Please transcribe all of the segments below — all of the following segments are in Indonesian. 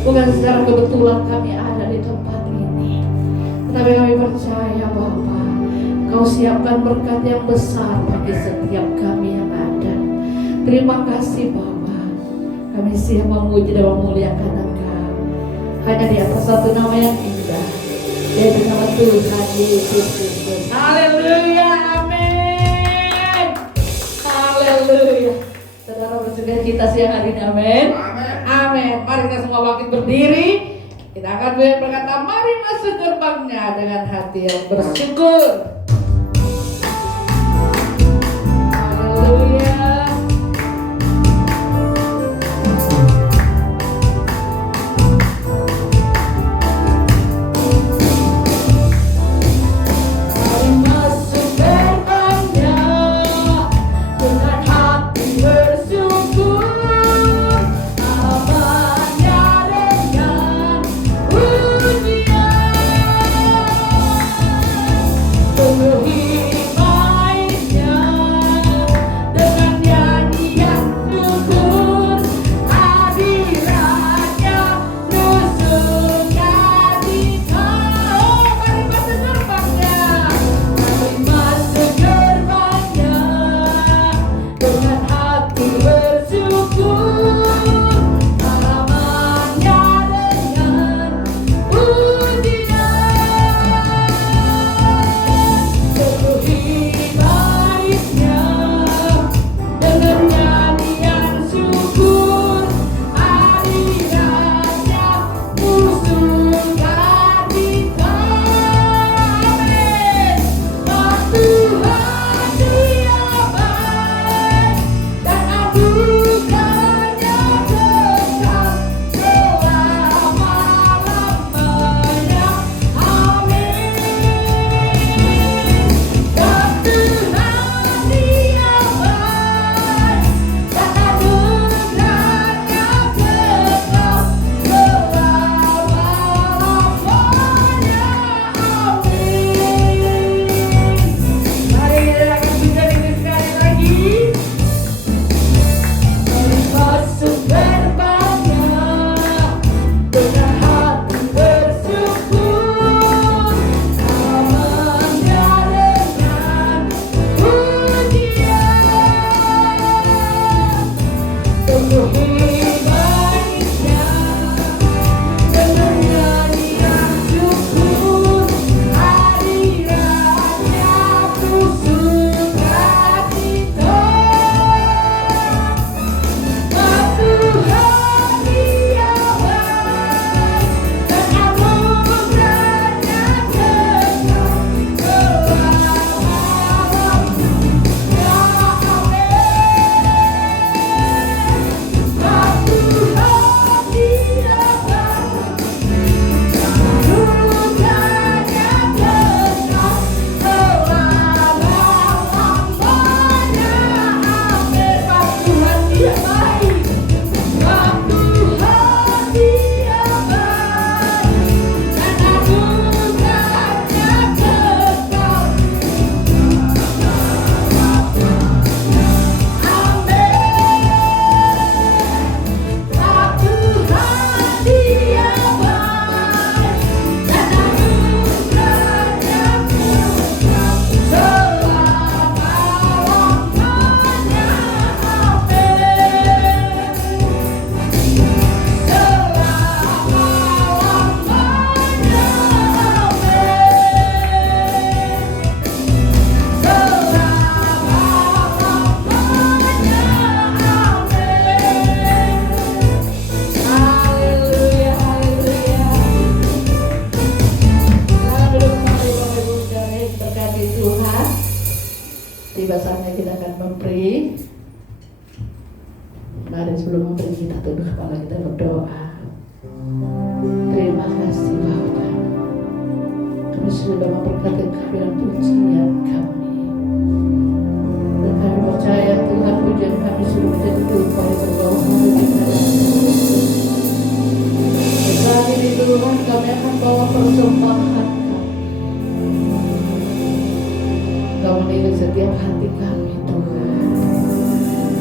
Bukan secara kebetulan kami ada di tempat ini, tetapi kami percaya Bapa, Kau siapkan berkat yang besar bagi setiap kami yang ada. Terima kasih Bapa, kami siap memuji dan memuliakan Engkau hanya di atas satu nama yang indah, yaitu nama Tuhan Yesus Kristus. Haleluya, amin. Haleluya. Saudara bersuka cita siang hari ini, amin. Amin. Mari kita semua bangkit berdiri. Kita akan berkata, mari masuk gerbangnya dengan hati yang bersyukur. Haleluya.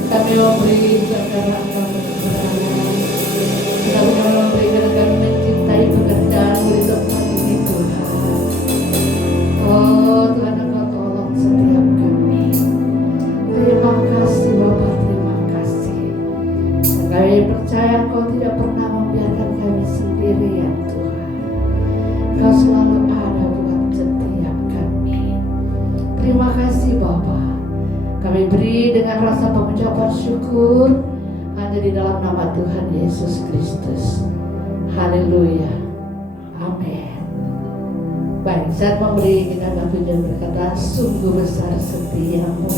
Kami memberi kepada Engkau kebenaran. Kami memberi kepada membiarkan kami sendirian Tuhan. Kau selalu ada buat setiap kami. Terima kasih Bapa. Kami beri dengan rasa pengucapan syukur hanya di dalam nama Tuhan Yesus Kristus. Haleluya. Amin. Baik, saya memberi kita pujian berkata, sungguh besar setiamu.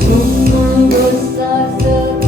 Sungguh besar setiamu.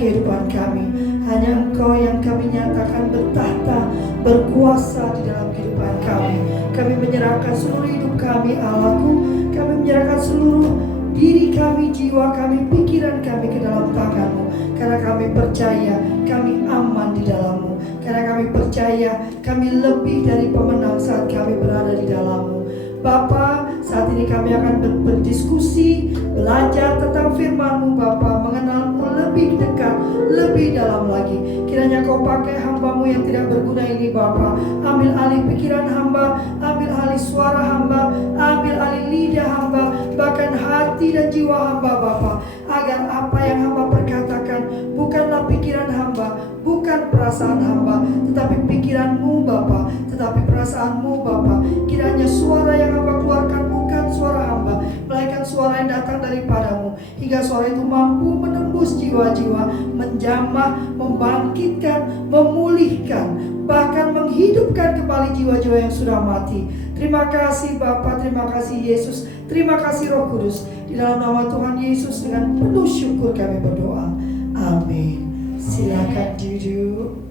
kehidupan kami. Hanya Engkau yang kami nyatakan bertahta, berkuasa di dalam kehidupan kami. Kami menyerahkan seluruh hidup kami, Allahku. Kami menyerahkan seluruh diri kami, jiwa kami, pikiran kami ke dalam tangan-Mu. Karena kami percaya kami aman di dalam-Mu. Karena kami percaya kami lebih dari pemenang saat kami berada di dalam-Mu. Bapa, saat ini kami akan berdiskusi, belajar tentang firman-Mu Bapa, mengenal-Mu lebih dekat, lebih dalam lagi. Kiranya Kau pakai hamba-Mu yang tidak berguna ini Bapa. Ambil alih pikiran hamba, ambil alih suara hamba, ambil alih lidah hamba, bahkan hati dan jiwa hamba Bapa. Agar apa yang hamba perkatakan bukanlah pikiran hamba, bukan perasaan hamba, tetapi pikiran-Mu Bapa, tetapi perasaan-Mu Bapa. Kiranya suara yang hamba keluarkan bukan suara hamba, melainkan suara yang datang daripada-Mu, hingga suara itu mampu menembus jiwa-jiwa, menjamah, membangkitkan, memulihkan, bahkan menghidupkan kembali jiwa-jiwa yang sudah mati. Terima kasih Bapa, terima kasih Yesus, terima kasih Roh Kudus. Di dalam nama Tuhan Yesus dengan penuh syukur kami berdoa. Amin. Silakan duduk.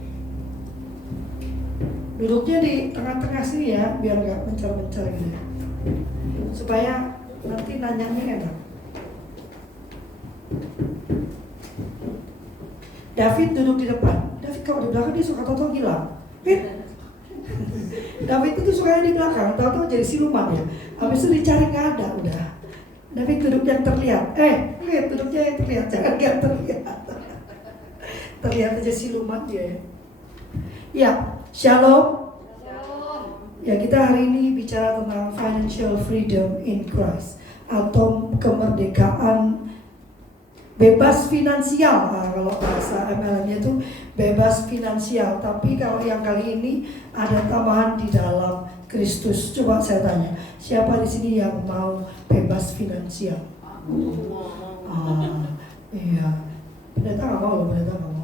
Duduknya di tengah-tengah sini ya, biar gak mencar-mencar gitu, supaya nanti nanyanya enak. David duduk di depan. David kalau di belakang dia suka tahu hilang. David itu sukanya di belakang, tahu-tahu jadi siluman ya. Habis itu dicari nggak ada, udah. David duduk yang terlihat. Lihat duduknya yang terlihat, jangan nggak terlihat. Terlihat aja siluman dia ya. Ya, shalom. Ya, kita hari ini bicara tentang financial freedom in Christ, atau kemerdekaan bebas finansial. Kalau bahasa MLM-nya itu bebas finansial. Tapi kalau yang kali ini ada tambahan di dalam Kristus. Coba saya tanya, siapa di sini yang mau bebas finansial? Iya. Pendeta nggak mau loh, pendeta nggak mau.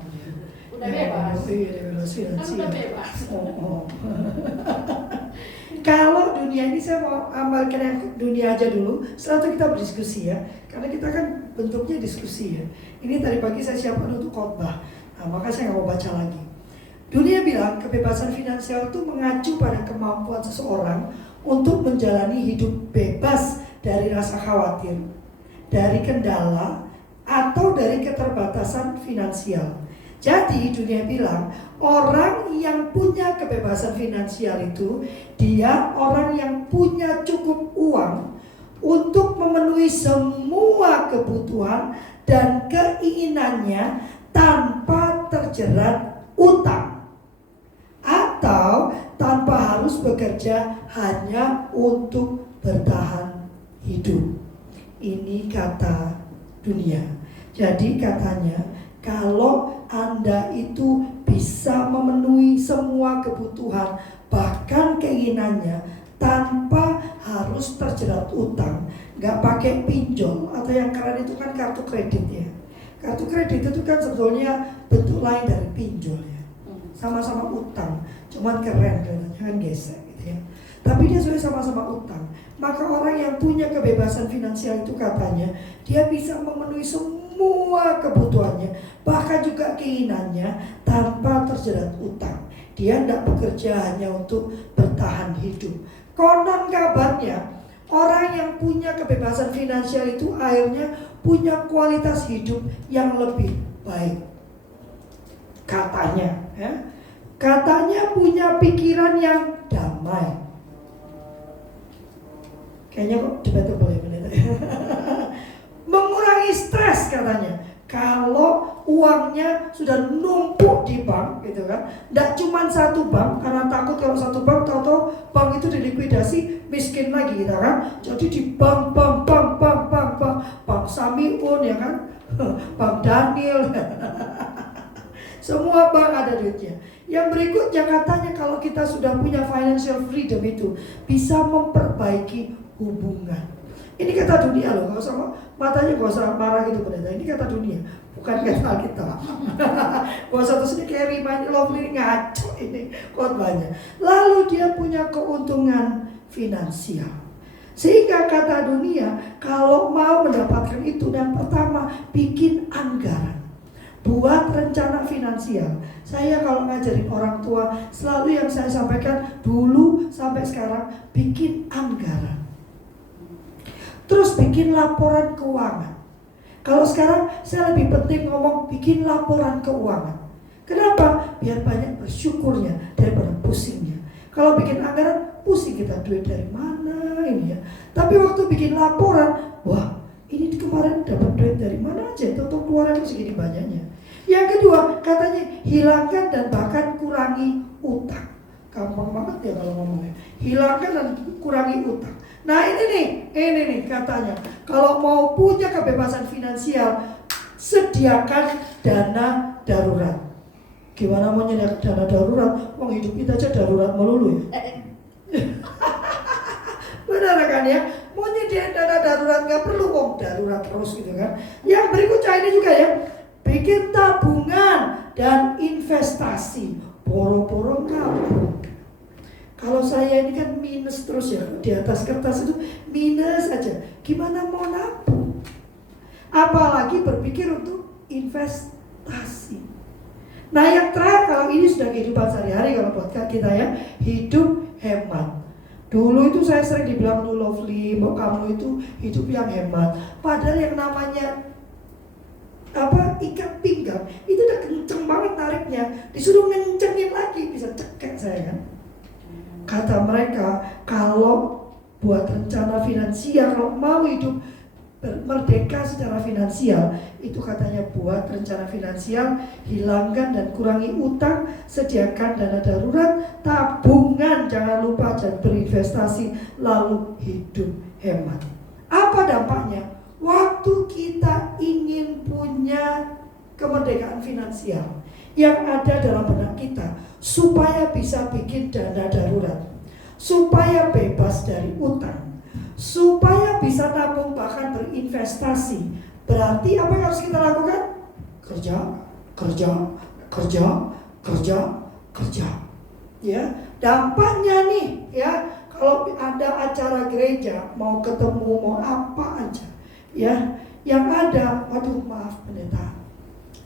Udah bebas. Iya, bebas finansial. Udah bebas. Kalau dunia ini saya mau amalkan yang dunia aja dulu. Setelah itu kita berdiskusi ya. Karena kita kan bentuknya diskusi ya. Ini tadi pagi saya siapkan untuk khotbah. Nah, maka saya nggak mau baca lagi. Dunia bilang kebebasan finansial itu mengacu pada kemampuan seseorang untuk menjalani hidup bebas dari rasa khawatir, dari kendala, atau dari keterbatasan finansial. Jadi dunia bilang orang yang punya kebebasan finansial itu dia orang yang punya cukup uang untuk memenuhi semua kebutuhan dan keinginannya tanpa terjerat utang atau tanpa harus bekerja hanya untuk bertahan hidup. Ini kata dunia. Jadi katanya kalau Anda itu bisa memenuhi semua kebutuhan bahkan keinginannya tanpa harus terjerat utang, nggak pakai pinjol, atau yang keren itu kan kartu kredit ya. Kartu kredit itu kan sebetulnya bentuk lain dari pinjol ya. Sama-sama utang, cuman keren kelihatannya kan gesek gitu ya. Tapi dia sudah sama-sama utang. Maka orang yang punya kebebasan finansial itu katanya dia bisa memenuhi semua kebutuhannya, bahkan juga keinginannya tanpa terjerat utang. Dia tidak bekerja hanya untuk bertahan hidup. Konon kabarnya orang yang punya kebebasan finansial itu akhirnya punya kualitas hidup yang lebih baik. Katanya ya. Katanya punya pikiran yang damai. Kayaknya kok debatable ya pendeta. Mengurangi stres katanya. Kalau uangnya sudah numpuk di bank gitu kan, tidak cuma satu bank, karena takut kalau satu bank tahu-tahu bank itu dilikuidasi, miskin lagi gitu kan. Jadi di bank Samiun ya kan, Bank Daniel. Semua bank ada duitnya. Yang berikutnya katanya kalau kita sudah punya financial freedom itu bisa memperbaiki hubungan. Ini kata dunia loh, gak usah matanya gak usah marah gitu pendeta. Ini kata dunia, bukan kata kita. Gak usah terus ini kayak remind lovely ngaco ini khotbahnya. Lalu dia punya keuntungan finansial. Sehingga kata dunia, kalau mau mendapatkan itu, dan pertama bikin anggaran. Buat buat rencana finansial. Saya kalau ngajarin orang tua, selalu yang saya sampaikan dulu sampai sekarang, bikin anggaran. Terus bikin laporan keuangan. Kalau sekarang saya lebih penting ngomong bikin laporan keuangan. Kenapa? Biar banyak bersyukurnya daripada pusingnya. Kalau bikin anggaran, pusing kita duit dari mana ini ya. Tapi waktu bikin laporan, wah ini kemarin dapat duit dari mana aja, tentu keluaran segini banyaknya. Yang kedua, katanya hilangkan dan bahkan kurangi utang. Gampang banget ya kalau ngomongnya. Hilangkan dan kurangi utang. Nah ini nih katanya, kalau mau punya kebebasan finansial, sediakan dana darurat. Gimana mau nyediakan dana darurat? Wong hidup kita aja darurat melulu ya. Benar kan ya? Mau nyediakan dana darurat nggak perlu wong darurat terus gitu kan. Yang berikutnya ini juga ya, bikin tabungan dan investasi. Boro-boro nabung. Kalau saya ini kan minus terus ya, di atas kertas itu minus aja. Gimana mau nabung? Apalagi berpikir untuk investasi. Nah yang terakhir, kalau ini sudah kehidupan sehari-hari kalau buat kita ya, hidup hemat. Dulu itu saya sering dibilang tuh Lovely, mau kamu itu hidup yang hemat. Padahal yang namanya ikat pinggang itu udah kenceng banget tariknya, disuruh ngencengin lagi bisa cekek saya kan. Kata mereka, kalau buat rencana finansial, kalau mau hidup merdeka secara finansial, itu katanya buat rencana finansial, hilangkan dan kurangi utang, sediakan dana darurat, tabungan, jangan lupa, dan berinvestasi, lalu hidup hemat. Apa dampaknya? Waktu kita ingin punya kemerdekaan finansial, yang ada dalam benak kita, supaya bisa bikin dana darurat, supaya bebas dari utang, supaya bisa tabung bahkan berinvestasi. Berarti apa yang harus kita lakukan? Kerja. Ya, dampaknya nih ya, kalau ada acara gereja, mau ketemu, mau apa aja, ya, yang ada, waduh maaf pendeta,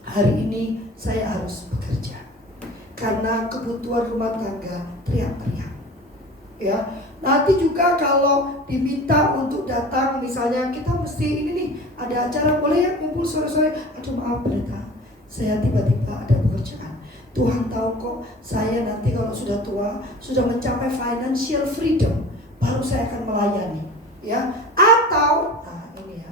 hari ini saya harus bekerja karena kebutuhan rumah tangga teriak-teriak. Ya, nanti juga kalau diminta untuk datang, misalnya kita mesti ini nih, ada acara, boleh ya kumpul sore-sore. Aduh maaf pendeta, saya tiba-tiba ada pekerjaan. Tuhan tahu kok, saya nanti kalau sudah tua, sudah mencapai financial freedom, baru saya akan melayani. Ya, atau, nah ini ya,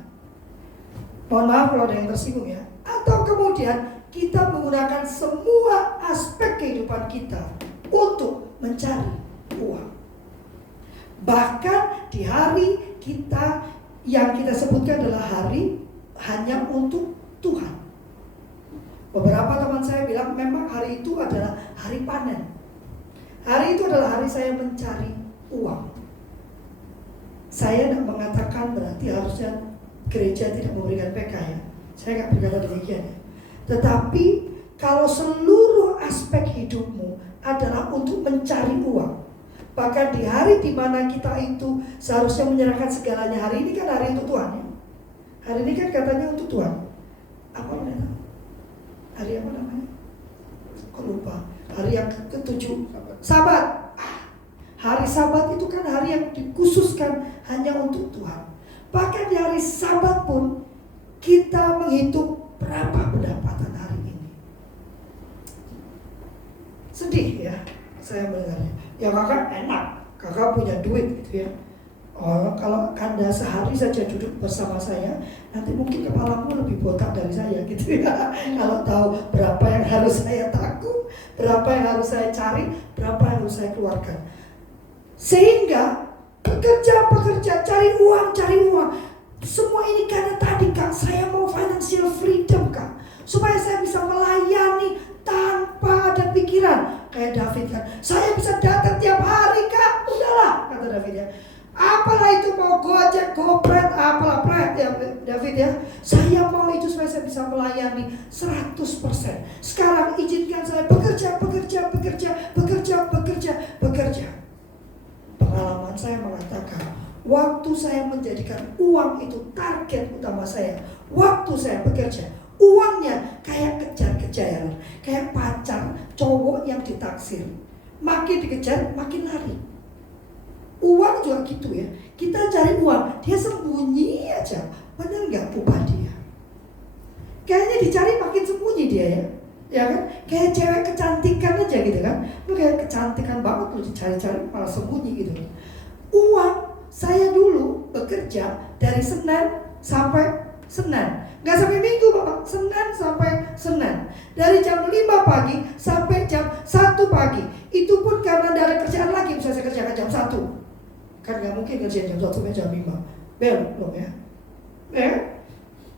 mohon maaf kalau ada yang tersinggung ya. Atau kemudian kita menggunakan semua aspek kehidupan kita untuk mencari uang. Bahkan di hari kita yang kita sebutkan adalah hari hanya untuk Tuhan. Beberapa teman saya bilang memang hari itu adalah hari panen. Hari itu adalah hari saya mencari uang. Saya tidak mengatakan berarti harusnya gereja tidak memberikan PK ya. Saya nggak berkata demikian ya. Tetapi kalau seluruh aspek hidupmu adalah untuk mencari uang, bahkan di hari di mana kita itu seharusnya menyerahkan segalanya, hari ini kan hari untuk Tuhan ya. Hari ini kan katanya untuk Tuhan. Apa namanya? Hari apa namanya? Kok lupa? Hari yang ke-7, Sabat. Hari Sabat itu kan hari yang dikhususkan hanya untuk Tuhan. Bahkan di hari Sabat pun kita menghitung berapa pendapatan hari ini. Sedih ya saya mendengarnya. Ya kakak enak, kakak punya duit gitu ya. Oh, kalau Anda sehari saja duduk bersama saya, nanti mungkin kepalamu lebih botak dari saya gitu ya. Kalau tahu berapa yang harus saya tanggung, berapa yang harus saya cari, berapa yang harus saya keluarkan. Sehingga bekerja, cari uang. Semua ini karena tadi Kak, saya mau financial freedom Kak, supaya saya bisa melayani tanpa ada pikiran. Kayak David kan, saya bisa datang tiap hari Kak, udahlah kata David ya. Apalah itu mau Gojek, GoPret, apalah pret ya David ya. Saya mau itu supaya saya bisa melayani 100%. Sekarang izinkan saya bekerja. Pengalaman saya mengatakan, waktu saya menjadikan uang itu target utama saya, waktu saya bekerja, uangnya kayak kejar kejayaran. Kayak pacar, cowok yang ditaksir. Makin dikejar, makin lari. Uang juga gitu ya. Kita cari uang, dia sembunyi aja. Benar nggak upah dia? Kayaknya dicari makin sembunyi dia ya. Ya kan? Kayak cewek kecantikan aja gitu kan. Lu kayak kecantikan banget lu dicari-cari malah sembunyi gitu. Uang, saya dulu bekerja dari Senin sampai Senin. Gak sampai Minggu Bapak, Senin sampai Senin. Dari jam 5 pagi sampai jam 1 pagi. Itu pun karena tidak ada kerjaan lagi, bisa saya kerjakan jam 1. Kan gak mungkin kerjaan jam 1 sampai jam 5. Belum ya.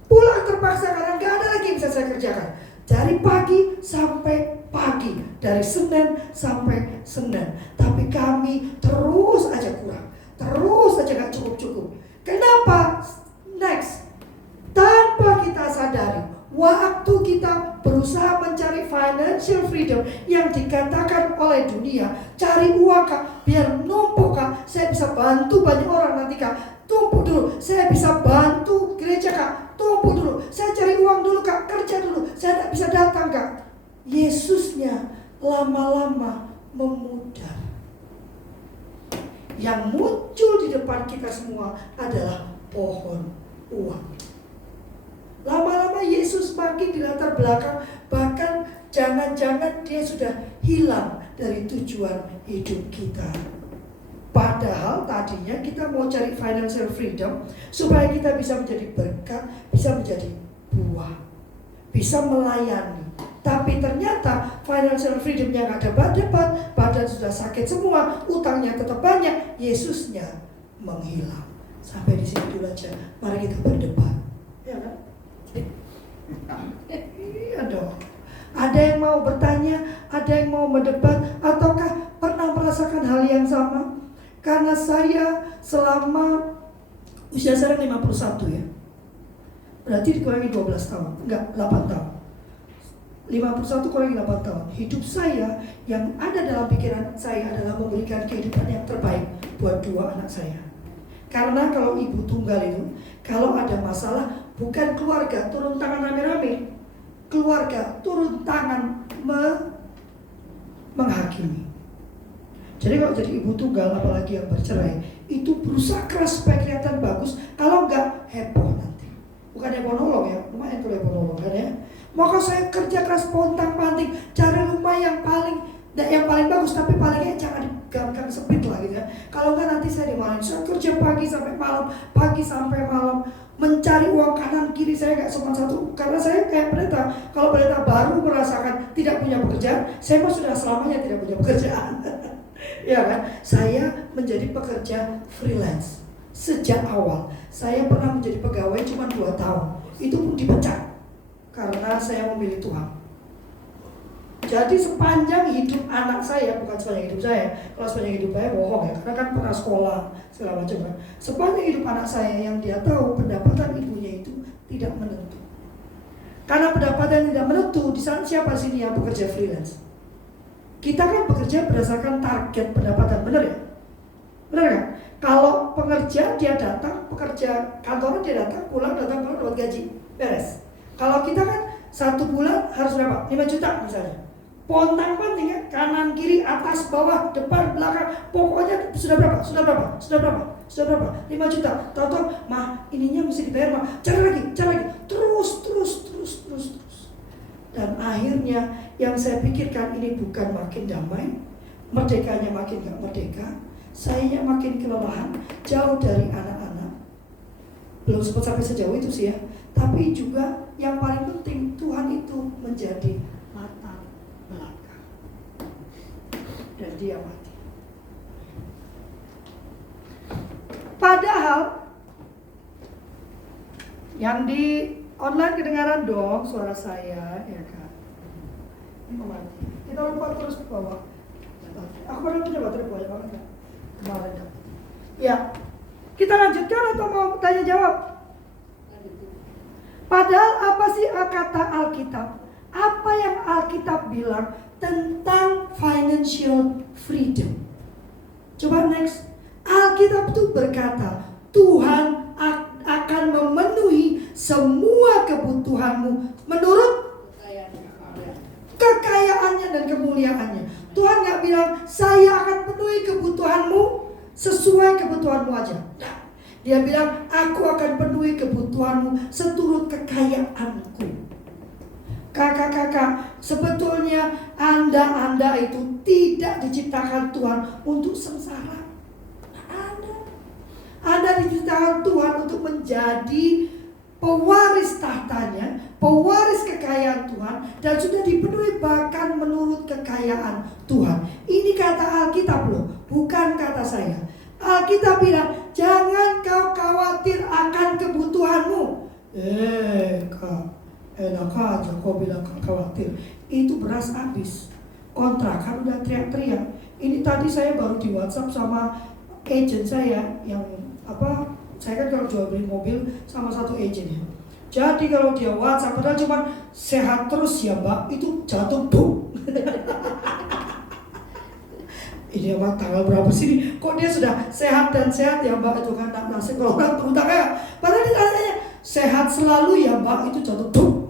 Pulang terpaksa karena gak ada lagi yang bisa saya kerjakan. Dari pagi sampai pagi, dari Senin sampai Senin. Tapi kami terus aja kurang, terus aja gak cukup-cukup. Kenapa? Next, tanpa kita sadari, waktu kita berusaha mencari financial freedom yang dikatakan oleh dunia, cari uang Kak, biar numpuk Kak, saya bisa bantu banyak orang nanti Kak, tumpuk dulu, saya bisa bantu gereja Kak, tumpuk dulu, saya cari uang dulu Kak, kerja dulu, saya tidak bisa datang Kak. Yesusnya lama-lama memudar. Yang muncul di depan kita semua adalah pohon uang. Lama-lama Yesus makin di latar belakang, bahkan jangan-jangan dia sudah hilang dari tujuan hidup kita. Padahal tadinya kita mau cari financial freedom supaya kita bisa menjadi berkat, bisa menjadi buah, bisa melayani. Tapi ternyata financial freedomnya gak ada debat, badan sudah sakit semua, utangnya tetap banyak, Yesusnya menghilang. Sampai di sini dulu aja, mari kita berdebat. Ya kan? Iya dong. Ada yang mau bertanya, ada yang mau mendebat, ataukah pernah merasakan hal yang sama? Karena saya selama usia saya 51 ya. Berarti dikurangi 12 tahun, enggak 8 tahun. 51 kurangi 8 tahun. Hidup saya yang ada dalam pikiran saya adalah memberikan kehidupan yang terbaik buat 2 anak saya. Karena kalau ibu tunggal itu, kalau ada masalah, bukan keluarga turun tangan rame-rame, keluarga turun tangan menghakimi. Jadi kalau jadi ibu tunggal, apalagi yang bercerai, itu berusaha keras supaya kelihatan bagus. Kalau enggak, heboh nanti. Bukan heboh nolong ya, lumayan tuh heboh nolong kan ya. Maka saya kerja keras pontang-panting, cari rumah yang paling bagus, tapi palingnya jangan digang-gang sempit lah gitu ya. Kalau enggak nanti saya dimarahin. Saya kerja pagi sampai malam, mencari uang kanan kiri, saya gak cuma satu. Karena saya kayak pendeta, kalau pendeta baru merasakan tidak punya pekerjaan, saya mah sudah selamanya tidak punya pekerjaan. Ya kan? Saya menjadi pekerja freelance sejak awal. Saya pernah menjadi pegawai cuma 2 tahun. Itu pun dipecat karena saya memilih Tuhan. Jadi sepanjang hidup anak saya, bukan sepanjang hidup saya. Kalau sepanjang hidup saya bohong ya, karena kan pernah sekolah segala macam kan. Sepanjang hidup anak saya yang dia tahu pendapatan ibunya itu tidak menentu. Karena pendapatan tidak menentu, di sana siapa sini yang bekerja freelance? Kita kan bekerja berdasarkan target pendapatan, benar ya? Benar kan? Kalau pengerja dia datang, pekerja kantoran dia datang, pulang dapat gaji, beres. Kalau kita kan 1 bulan harus berapa? 5 juta misalnya. Pontang-panting ya, kanan, kiri, atas, bawah, depan, belakang, pokoknya sudah berapa? 5 juta. Tahu-tahu, mah ininya mesti dibayar mah. Cari lagi. Terus. Dan akhirnya yang saya pikirkan ini bukan makin damai, merdekanya makin gak merdeka, saya makin kelelahan, jauh dari anak-anak. Belum sempat sampai sejauh itu sih ya. Tapi juga yang paling penting, Tuhan itu menjadi latar belakang. Dan dia mati. Padahal yang di online kedengaran dong suara saya, ya kan? Ini mati. Kita lompat terus ke bawah. Aku pernah mencoba terus banyak banget kan? Kemarin kan? Ya, kita lanjutkan atau mau tanya jawab? Padahal apa sih kata Alkitab? Apa yang Alkitab bilang tentang financial freedom? Coba next. Alkitab itu berkata, Tuhan akan memenuhi semua kebutuhanmu menurut kemuliaannya. Tuhan gak bilang, saya akan penuhi kebutuhanmu sesuai kebutuhanmu aja. Nah, dia bilang, aku akan penuhi kebutuhanmu seturut kekayaanku. Kakak-kakak, sebetulnya Anda itu tidak diciptakan Tuhan untuk sengsara. Anda diciptakan Tuhan untuk menjadi pewaris tahtanya, pewaris kekayaan Tuhan, dan sudah dipenuhi bahkan menurut kekayaan Tuhan. Ini kata Alkitab loh, bukan kata saya. Alkitab bilang, jangan kau khawatir akan kebutuhanmu. Kak, enak aja kau bilang khawatir. Itu beras habis, kontrakan udah teriak-teriak. Ini tadi saya baru di WhatsApp sama agent saya yang saya kan kalau jual beli mobil sama satu agent ya. Jadi kalau dia WhatsApp padahal cuma sehat terus ya Mbak, itu jatuh buk. Ini Mbak tanggal berapa sih? Kok dia sudah sehat dan sehat ya Mbak, itu kan nasib kalau orang berutang ya. Padahal ditanya sehat selalu ya Mbak, itu jatuh buk.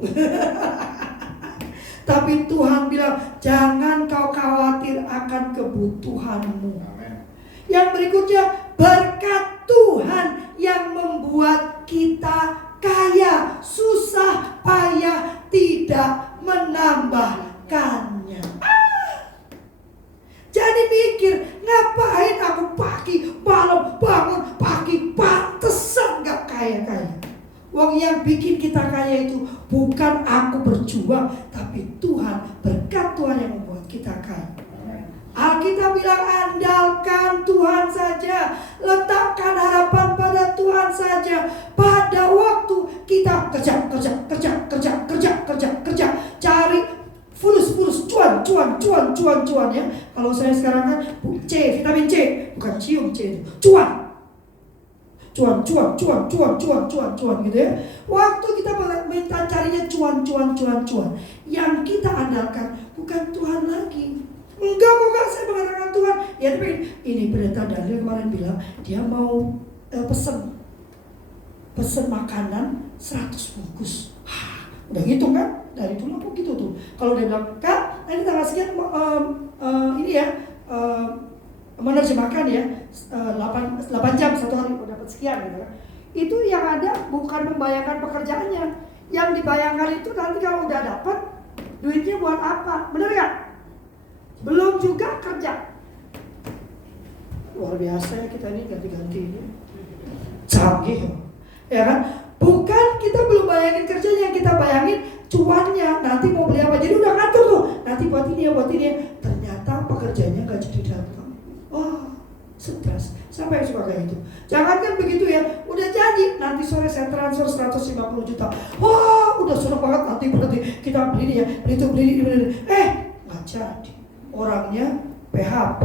Tapi Tuhan bilang, jangan kau khawatir akan kebutuhanmu. Yang berikutnya, berkat Tuhan yang membuat kita kaya, susah payah tidak menambahkannya. Jadi mikir, ngapain aku pagi malam bangun pagi, pantesan gak kaya-kaya. Wong yang bikin kita kaya itu bukan aku berjuang, tapi Tuhan, berkat Tuhan yang membuat kita kaya. Alkitab bilang, andalkan Tuhan saja, letakkan harapan pada Tuhan saja. Pada waktu kita kerja, cari fulus, cuan ya. Kalau saya sekarang kan C, vitamin C, bukan cium C itu, cuan gitu ya. Waktu kita minta carinya cuan. Yang kita andalkan bukan Tuhan lagi. Enggak kok, saya mengandalkan Tuhan. Ya tapi ini pendeta Daniel kemarin bilang dia mau pesen makanan 100 bungkus. Udah gitu kan? Dari dulu aku gitu tuh. Kalau dia bilang, Kak, nanti tanggal sekian ini ya menerjemahkan ya 8 jam satu hari udah dapat sekian gitu kan. Itu yang ada bukan membayangkan pekerjaannya. Yang dibayangkan itu nanti kalau udah dapat duitnya buat apa? Bener gak? Belum juga kerja. Luar biasa ya kita ini ganti-ganti ini. Canggih ya kan? Bukan kita belum bayangin kerjanya, kita bayangin cuannya. Nanti mau beli apa, jadi udah ngatur tuh. Nanti buat ini ya. Ternyata pekerjaannya gak jadi datang. Wah, stres. Siapa yang suka kayak gitu? Jangan kan begitu ya. Udah jadi, nanti sore saya transfer 150 juta. Wah, udah seneng banget. Nanti berarti kita beli ini ya, beli ini. Gak jadi. Orangnya PHP,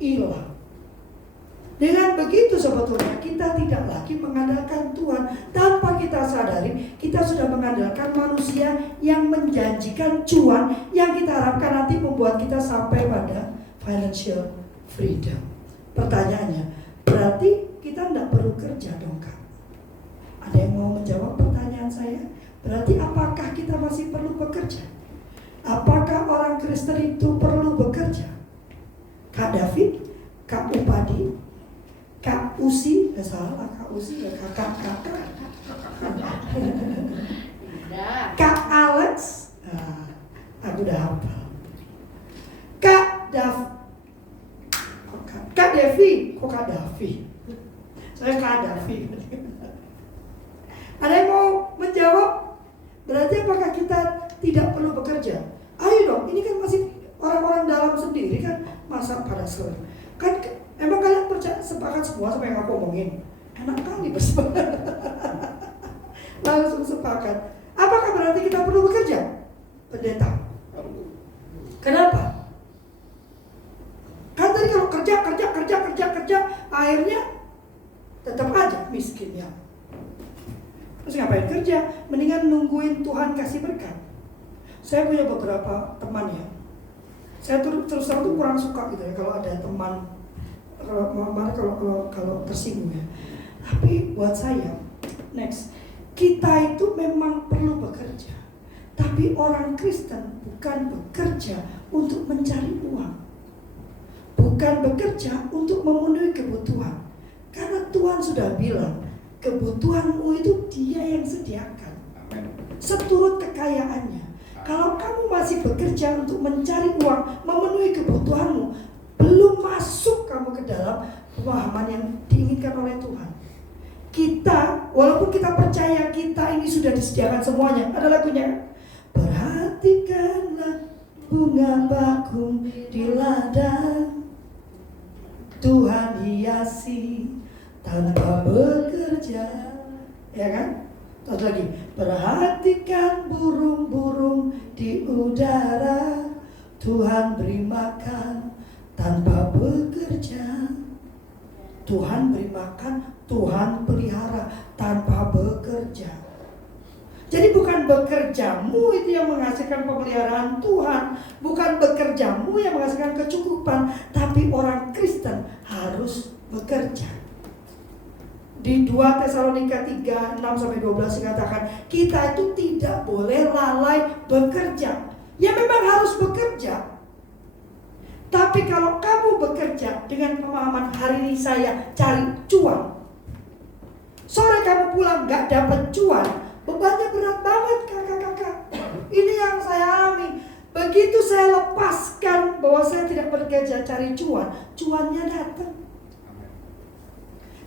hilang. Dengan begitu sebetulnya kita tidak lagi mengandalkan Tuhan. Tanpa kita sadari, kita sudah mengandalkan manusia yang menjanjikan cuan, yang kita harapkan nanti membuat kita sampai pada financial freedom. Pertanyaannya, berarti kita tidak perlu kerja dong Kak? Ada yang mau menjawab pertanyaan saya? Berarti apakah kita masih perlu bekerja? Apakah orang Kristen itu perlu bekerja? Kak David, Kak Upadi, Kak Usi, salah Kak Usi ya, kakak. Kak Alex, aku udah hafal. Kak Devi, kok Kak Davi? Saya Kak Davi. Ada yang mau menjawab? Berarti apakah kita tidak perlu bekerja? Ayo dong, ini kan masih orang-orang dalam sendiri kan, masa pada sore. Kan emang kalian sepakat semua sama yang aku omongin? Enak kali bersepakat. Langsung sepakat. Apakah berarti kita perlu bekerja? Pendeta. Kenapa? Kan tadi kalau kerja, akhirnya tetap aja miskin ya. Terus ngapain kerja? Mendingan nungguin Tuhan kasih berkat. Saya punya beberapa teman ya. Saya terus terang tuh kurang suka gitu ya kalau ada teman kalau tersinggung ya. Tapi buat saya, next, kita itu memang perlu bekerja. Tapi orang Kristen bukan bekerja untuk mencari uang, bukan bekerja untuk memenuhi kebutuhan. Karena Tuhan sudah bilang, kebutuhanmu itu Dia yang sediakan, seturut kekayaannya. Kalau kamu masih bekerja untuk mencari uang, memenuhi kebutuhanmu, belum masuk kamu ke dalam pemahaman yang diinginkan oleh Tuhan. Kita, walaupun kita percaya kita ini sudah disediakan semuanya, ada lagunya. Perhatikanlah bunga bakung di ladang, Tuhan hiasi tanpa bekerja, ya kan? Terus lagi, perhatikan burung-burung di udara, Tuhan beri makan tanpa bekerja. Tuhan beri makan, Tuhan pelihara tanpa bekerja. Jadi bukan bekerjamu itu yang menghasilkan pemeliharaan Tuhan, bukan bekerjamu yang menghasilkan kecukupan, tapi orang Kristen harus bekerja. Di 2 Tesalonika 3, 6-12 dikatakan, kita itu tidak boleh lalai bekerja. Ya memang harus bekerja. Tapi kalau kamu bekerja dengan pemahaman hari ini saya cari cuan, sore kamu pulang gak dapat cuan, bebannya berat banget kakak-kakak. Ini yang saya alami. Begitu saya lepaskan bahwa saya tidak bekerja cari cuan, cuannya datang.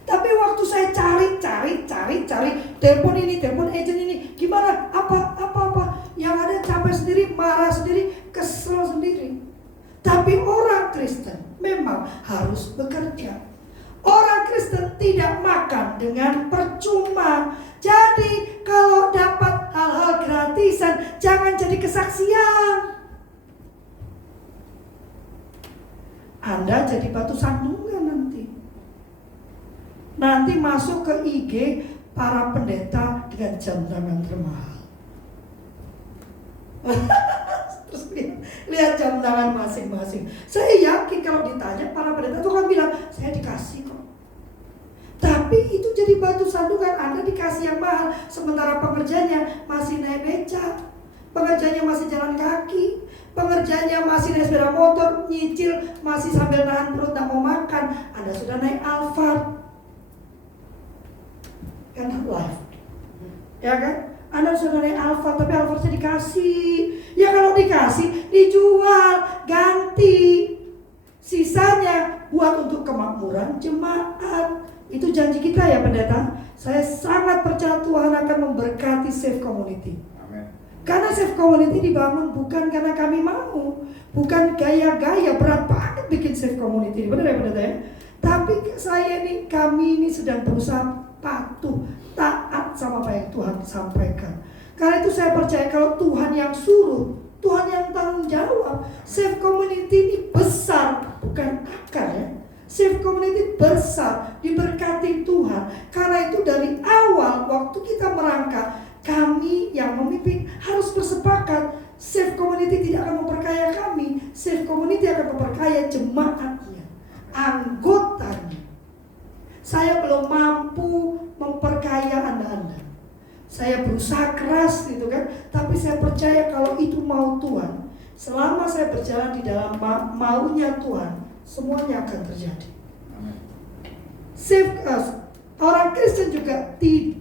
Tapi waktu saya cari, telepon ini, telepon agent ini, gimana? Apa? Yang ada capek sendiri, marah sendiri, kesel sendiri. Tapi orang Kristen memang harus bekerja. Orang Kristen tidak makan dengan percuma. Jadi kalau dapat hal-hal gratisan, jangan jadi kesaksian. Anda jadi batu sandungan nanti. Nanti masuk ke IG para pendeta dengan jam tangan termahal. Terus lihat jam tangan masing-masing. Saya yakin kalau ditanya para pendeta itu kan bilang, saya dikasih kok. Tapi itu jadi batu sandungan. Anda dikasih yang mahal, sementara pengerjanya masih naik beca, pengerjanya masih jalan kaki, pengerjanya masih naik sepeda motor, nyicil, masih sambil nahan perut tak mau makan. Anda sudah naik Alphard, kan live, ya kan? Anda sudah naik Alphard, tapi Alphardnya dikasih. Ya kalau dikasih, dijual, ganti. Sisanya buat untuk kemakmuran jemaat. Itu janji kita ya pendeta. Saya sangat percaya Tuhan akan memberkati Safe Community. Amen. Karena Safe Community dibangun bukan karena kami mau, bukan gaya-gaya, berat banget bikin Safe Community. Benar ya pendeta ya? Tapi kami ini sedang berusaha patuh, taat sama apa yang Tuhan sampaikan. Karena itu saya percaya kalau Tuhan yang suruh, Tuhan yang tanggung jawab. Safe Community ini besar, bukan akar ya. Safe Community besar, diberkati Tuhan. Karena itu dari awal waktu kita merangkak, kami yang memimpin harus bersepakat. Safe Community tidak akan memperkaya kami, Safe Community akan memperkaya jemaatnya, anggotanya. Saya belum mampu memperkaya Anda. Saya berusaha keras gitu kan, tapi saya percaya kalau itu mau Tuhan. Selama saya berjalan di dalam maunya Tuhan, semuanya akan terjadi. Save us. Orang Kristen juga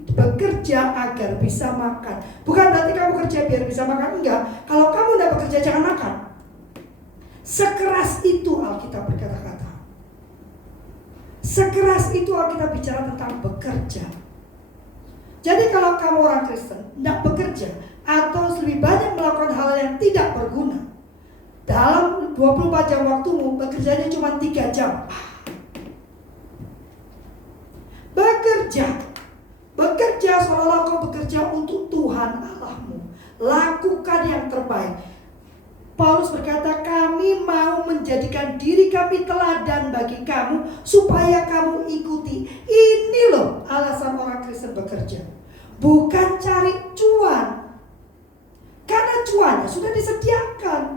bekerja agar bisa makan. Bukan berarti kamu kerja biar bisa makan, enggak. Kalau kamu tidak bekerja jangan makan. Sekeras itu Alkitab berkata-kata. Sekeras itu Alkitab bicara tentang bekerja. Jadi kalau kamu orang Kristen tidak bekerja atau lebih banyak melakukan hal yang tidak berguna, dalam 24 jam waktumu bekerjanya cuma 3 jam. Bekerja seolah-olah kau bekerja untuk Tuhan Allahmu. Lakukan yang terbaik. Paulus berkata, kami mau menjadikan diri kami teladan bagi kamu supaya kamu ikuti. Ini loh alasan orang Kristen bekerja. Bukan cari cuan. Karena cuannya sudah disediakan.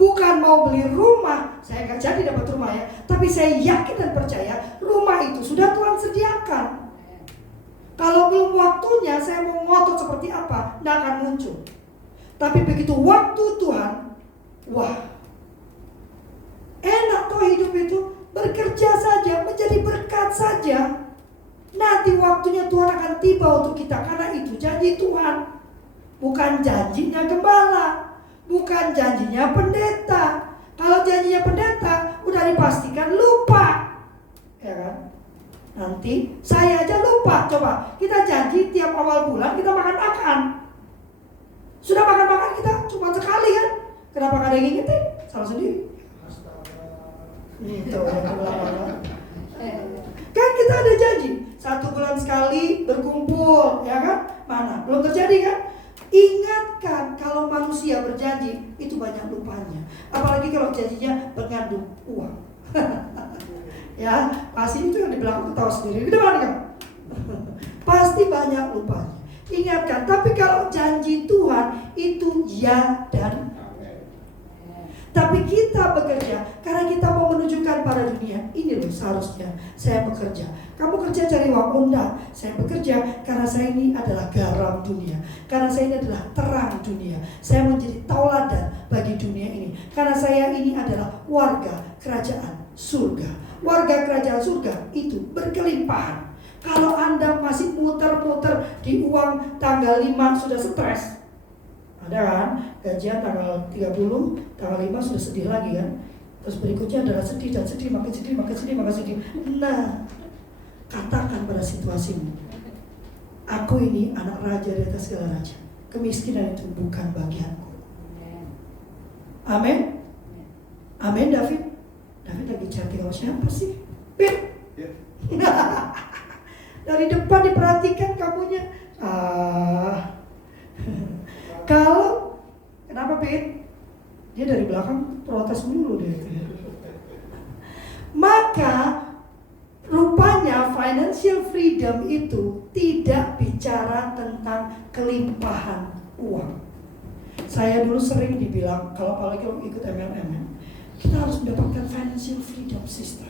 Bukan mau beli rumah. Saya nggak jadi dapat rumah ya. Tapi saya yakin dan percaya rumah itu sudah Tuhan sediakan. Kalau belum waktunya saya mau ngotot seperti apa, tidak akan muncul. Tapi begitu waktu Tuhan, wah, enak toh hidup itu, bekerja saja, menjadi berkat saja. Nanti waktunya Tuhan akan tiba untuk kita, karena itu janji Tuhan. Bukan janjinya gembala, bukan janjinya pendeta. Kalau janjinya pendeta, udah dipastikan lupa, ya kan? Nanti saya aja lupa. Coba kita janji tiap awal bulan kita makan-makan. Sudah makan-makan kita cuma sekali kan? Kenapa gak ada yang ingetin? Salah sendiri. Itu kan kita ada janji 1 bulan sekali berkumpul, ya kan? Mana? Belum terjadi kan? Ingatkan, kalau manusia berjanji itu banyak lupanya. Apalagi kalau janjinya mengandung uang. Ya, pasti itu yang di belakang ketawa sendiri. Gede banget kan? Pasti banyak lupanya. Ingatkan, tapi kalau janji Tuhan itu ya dan tapi kita bekerja karena kita mau menunjukkan pada dunia, ini loh seharusnya saya bekerja. Kamu kerja cari uang, enggak. Saya bekerja karena saya ini adalah garam dunia. Karena saya ini adalah terang dunia. Saya menjadi tauladan bagi dunia ini. Karena saya ini adalah warga kerajaan surga. Warga kerajaan surga itu berkelimpahan. Kalau Anda masih muter-muter di uang tanggal 5 sudah stres. Ada kan? Gajian tanggal 30, tanggal 5 sudah sedih lagi kan? Terus berikutnya adalah sedih dan sedih, makin sedih, makin sedih, makin sedih. Nah, katakan pada situasimu, aku ini anak raja di atas segala raja. Kemiskinan itu bukan bagianku. Amin. Amin, David. David lagi chatting sama siapa sih? Dari depan diperhatikan kamunya. Kalau kenapa Pin? Dia dari belakang protes dulu deh. Maka rupanya financial freedom itu tidak bicara tentang kelimpahan uang. Saya dulu sering dibilang, kalau apalagi kalau ikut MLM, kita harus mendapatkan financial freedom, sister.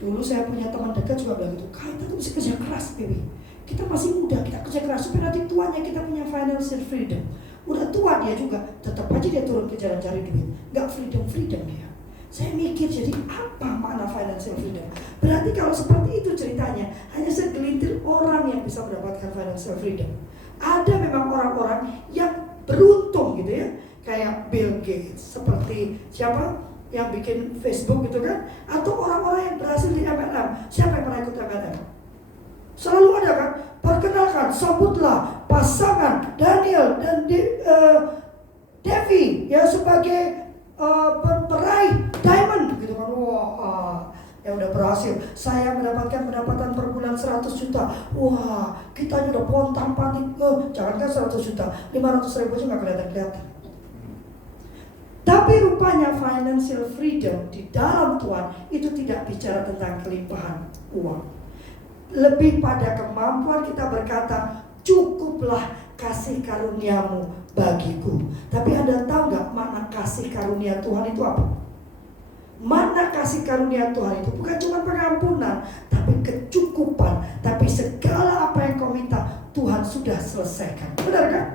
Dulu saya punya teman dekat juga bilang gitu, kita tuh mesti kerja keras, baby. Kita masih muda, kita kerja keras supaya nanti tuanya kita punya financial freedom. Udah tua dia juga, tetap aja dia turun ke jalan cari duit. Gak freedom dia. Saya mikir, jadi apa makna financial freedom? Berarti kalau seperti itu ceritanya, hanya segelintir orang yang bisa mendapatkan financial freedom. Ada memang orang-orang yang beruntung gitu ya, kayak Bill Gates, seperti siapa yang bikin Facebook gitu kan, atau orang-orang yang berhasil di MLM. Siapa yang pernah ikut MLM? Selalu ada kan, perkenalkan, sambutlah pasangan Daniel dan Devi ya sebagai peraih diamond gitu kan. Wah, yang udah berhasil. Saya mendapatkan pendapatan per bulan 100 juta. Wah, kita udah pontang-panting. Jangankan 100 juta, 500 ribu aja gak kelihatan-kelihatan. Tapi rupanya financial freedom di dalam Tuhan itu tidak bicara tentang kelimpahan uang. Lebih pada kemampuan kita berkata, cukuplah kasih karuniamu bagiku. Tapi Anda tahu gak makna kasih karunia Tuhan itu apa? Makna kasih karunia Tuhan itu bukan cuma pengampunan, tapi kecukupan. Tapi segala apa yang kau minta, Tuhan sudah selesaikan. Benar kan?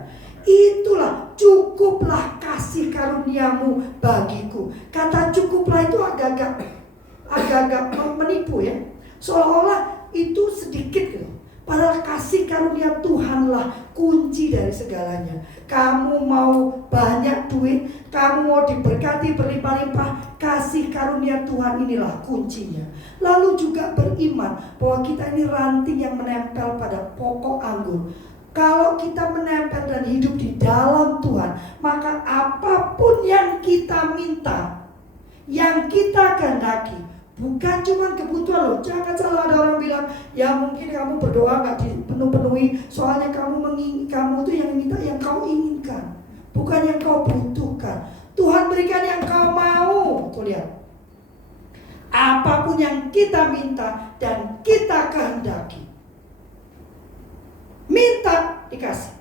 Itulah cukuplah kasih karuniamu bagiku. Kata cukuplah itu agak-agak menipu ya. Seolah-olah itu sedikit gitu. Padahal kasih karunia Tuhanlah kunci dari segalanya. Kamu mau banyak duit, kamu mau diberkati berlimpah-limpah, kasih karunia Tuhan inilah kuncinya. Lalu juga beriman bahwa kita ini ranting yang menempel pada pokok anggur. Kalau kita menempel dan hidup di dalam Tuhan, maka apapun yang kita minta, yang kita kehendaki, bukan cuma kebutuhan loh. Jangan salah, ada orang bilang, ya mungkin kamu berdoa gak dipenuhi, soalnya kamu tuh yang minta yang kau inginkan, bukan yang kau butuhkan. Tuhan berikan yang kau mau. Tuh lihat, apapun yang kita minta dan kita kehendaki, minta dikasih.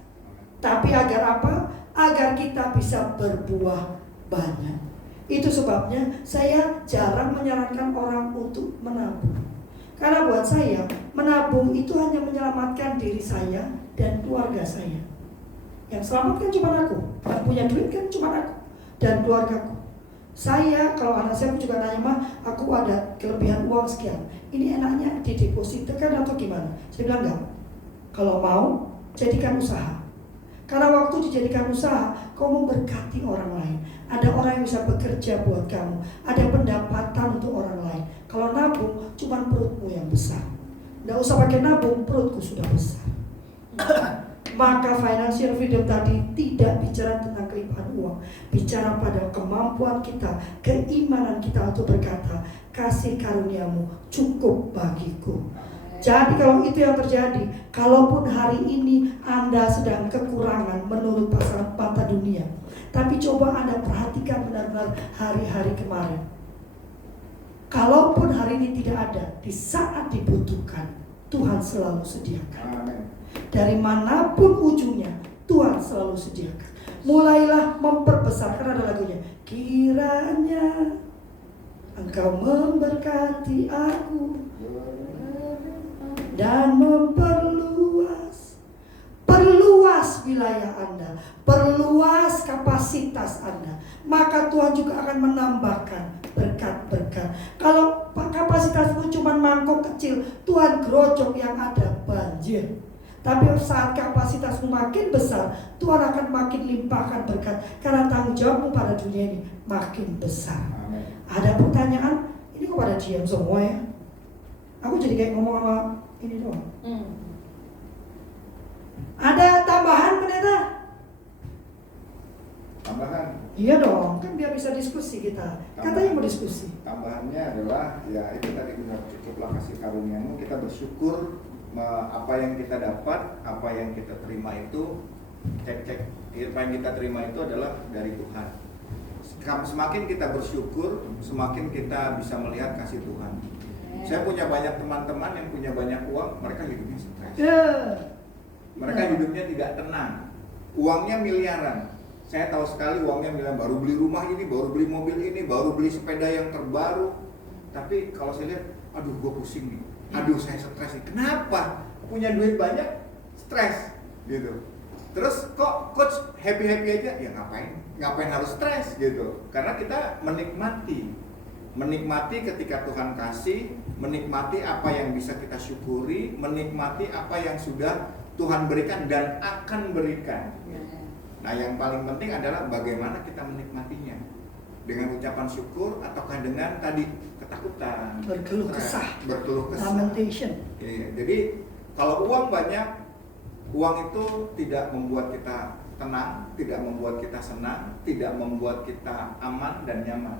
Tapi agar apa? Agar kita bisa berbuah banyak. Itu sebabnya saya jarang menyarankan orang untuk menabung. Karena buat saya, menabung itu hanya menyelamatkan diri saya dan keluarga saya. Yang selamat kan cuma aku, yang punya duit kan cuma aku dan keluargaku. Saya, kalau anak saya juga nanya, "Mah, aku ada kelebihan uang sekian, ini enaknya didepositkan atau gimana?" Saya bilang enggak. Kalau mau, jadikan usaha. Karena waktu dijadikan usaha, kau memberkati orang lain. Ada orang yang bisa bekerja buat kamu, ada pendapatan untuk orang lain. Kalau nabung, cuma perutmu yang besar. Nggak usah pakai nabung, perutku sudah besar. Maka financial freedom tadi tidak bicara tentang kelimpahan uang, bicara pada kemampuan kita, keimanan kita untuk berkata, kasih karuniamu cukup bagiku. Jadi kalau itu yang terjadi, kalaupun hari ini Anda sedang kekurangan menurut pasar mata dunia, tapi coba Anda perhatikan benar-benar hari-hari kemarin. Kalaupun hari ini tidak ada, di saat dibutuhkan, Tuhan selalu sediakan. Dari manapun ujungnya, Tuhan selalu sediakan. Mulailah memperbesar, karena ada lagunya. Kiranya Engkau memberkati aku dan perluas wilayah Anda, perluas kapasitas Anda, maka Tuhan juga akan menambahkan berkat-berkat. Kalau kapasitasmu cuma mangkok kecil, Tuhan gerojok yang ada banjir. Tapi saat kapasitasmu makin besar, Tuhan akan makin limpahkan berkat, karena tanggung jawabmu pada dunia ini makin besar. Amen. Ada pertanyaan? Ini kok pada diam semua ya? Aku jadi kayak ngomong sama ini doang. Ada tambahan, pendeta? Tambahan? Iya dong, kan biar bisa diskusi kita. Katanya mau diskusi. Tambahannya adalah, ya itu tadi benar, cukuplah kasih karuniamu. Kita bersyukur apa yang kita dapat, apa yang kita terima itu, cek apa yang kita terima itu adalah dari Tuhan. Semakin kita bersyukur, semakin kita bisa melihat kasih Tuhan. Saya punya banyak teman-teman yang punya banyak uang, mereka hidupnya stres. Mereka hidupnya tidak tenang. Uangnya miliaran. Saya tahu sekali uangnya miliaran, baru beli rumah ini, baru beli mobil ini, baru beli sepeda yang terbaru. Tapi kalau saya lihat, aduh gue pusing nih. Aduh saya stres nih. Kenapa? Punya duit banyak, stres gitu. Terus kok coach happy-happy aja? Ya ngapain harus stres gitu. Karena kita menikmati ketika Tuhan kasih, menikmati apa yang bisa kita syukuri, menikmati apa yang sudah Tuhan berikan dan akan berikan. Nah yang paling penting adalah bagaimana kita menikmatinya. Dengan ucapan syukur ataukah dengan tadi ketakutan, berkeluh kesah. Lamentation. Jadi kalau uang banyak, uang itu tidak membuat kita tenang, tidak membuat kita senang, tidak membuat kita aman dan nyaman.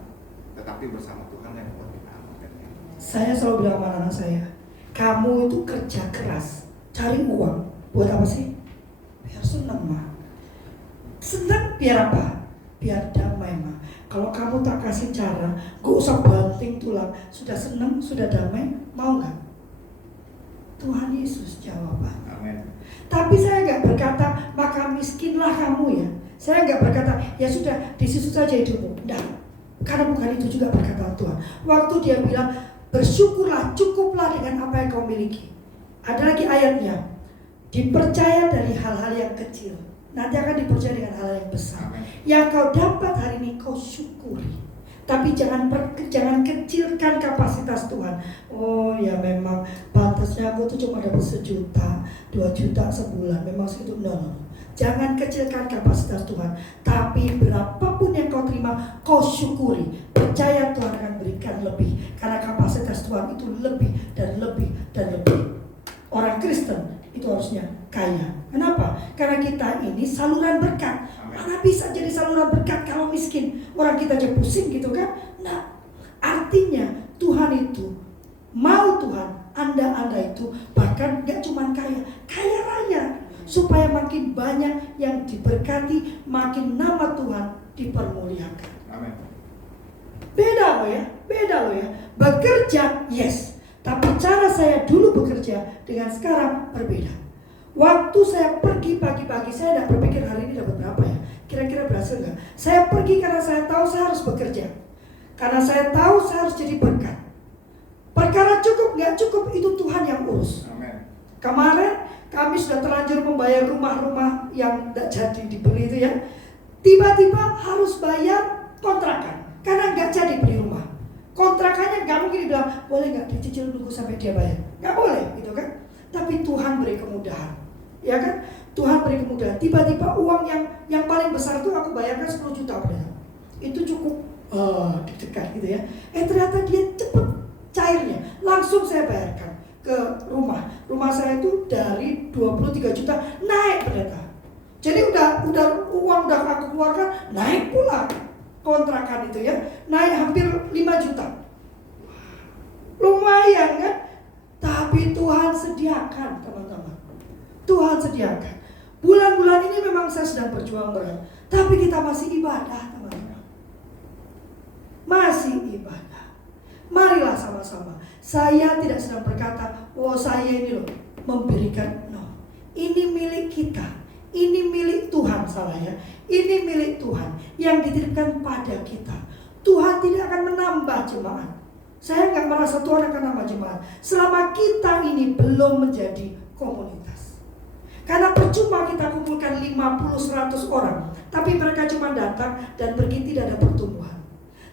Tetapi bersama Tuhan yang membuat kita aman dan nyaman. Saya selalu bilang sama anak saya, kamu itu kerja keras, cari uang. Buat apa sih? Biar senang mah. Senang biar apa? Biar damai mah. Kalau kamu tak kasih cara, gak usah banting tulang. Sudah senang, sudah damai, mau gak? Tuhan Yesus jawaban. Amin. Tapi saya gak berkata, maka miskinlah kamu ya. Saya gak berkata, ya sudah, di situ saja hidupmu. Tidak. Karena bukan itu juga perkataan Tuhan. Waktu dia bilang, bersyukurlah, cukuplah dengan apa yang kau miliki. Ada lagi ayatnya, dipercaya dari hal-hal yang kecil, nanti akan dipercaya dengan hal yang besar. Amen. Yang kau dapat hari ini kau syukuri. Tapi jangan kecilkan kapasitas Tuhan. Oh ya memang pantasnya aku tuh cuma dapat 1 juta, 2 juta sebulan. Memang segitu. No. Jangan kecilkan kapasitas Tuhan. Tapi berapapun yang kau terima, kau syukuri. Percaya Tuhan akan berikan lebih. Karena kapasitas Tuhan itu lebih dan lebih dan lebih. Orang Kristen itu harusnya kaya. Kenapa? Karena kita ini saluran berkat. Mana bisa jadi saluran berkat kalau miskin? Orang kita aja pusing gitu kan? Nah, artinya Tuhan itu mau Tuhan Anda itu bahkan gak cuma kaya raya, supaya makin banyak yang diberkati, makin nama Tuhan dipermuliakan. Amin. Beda loh ya. Bekerja yes, tapi cara saya dulu bekerja dengan sekarang berbeda. Waktu saya pergi pagi-pagi, saya tidak berpikir hari ini dapat berapa ya, kira-kira berhasil nggak. Saya pergi karena saya tahu saya harus bekerja, karena saya tahu saya harus jadi berkat. Perkara cukup nggak cukup itu Tuhan yang urus. Amen. Kemarin kami sudah terlanjur membayar rumah-rumah yang tidak jadi dibeli itu ya. Tiba-tiba harus bayar kontrakan karena nggak jadi beli rumah. Kontrakannya nggak mungkin dibilang boleh nggak dicicil dulu sampai dia bayar, nggak boleh gitu kan. Tapi Tuhan beri kemudahan, ya kan? Tuhan beri kemudahan. Tiba-tiba uang yang paling besar itu aku bayarkan 10 juta benar. Itu cukup deg-degan gitu ya. Ternyata dia cepet cairnya, langsung saya bayarkan ke rumah. Rumah saya itu dari 23 juta naik ternyata. Jadi udah uang udah aku keluarkan, naik pula kontrakan itu ya, naik hampir 5 juta. Lumayan kan? Tapi Tuhan sediakan, teman-teman. Tuhan sediakan. Bulan-bulan ini memang saya sedang berjuang berat, tapi kita masih ibadah, teman-teman. Masih ibadah. Marilah sama-sama. Saya tidak sedang berkata, oh saya ini loh memberikan. No, ini milik kita. Ini milik Tuhan, salah ya. Ini milik Tuhan yang dititipkan pada kita. Tuhan tidak akan menambah jemaat. Saya nggak merasa Tuhan akan nambah jemaat selama kita ini belum menjadi komunitas. Karena percuma kita kumpulkan 50-100 orang, tapi mereka cuma datang dan pergi, tidak ada pertumbuhan.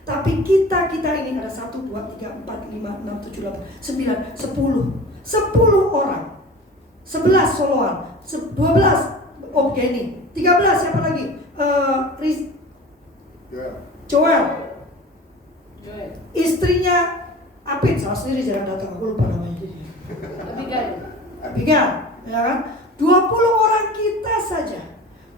Tapi kita ini ada 1, 2, 3, 4, 5, 6, 7, 8, 9, 10 orang, 11 soloan, 12 Geni, 13 siapa lagi? Joel. Istrinya Apin, salah sendiri jarang datang, aku lupa namanya. Abigail, ya kan? 20 orang kita saja.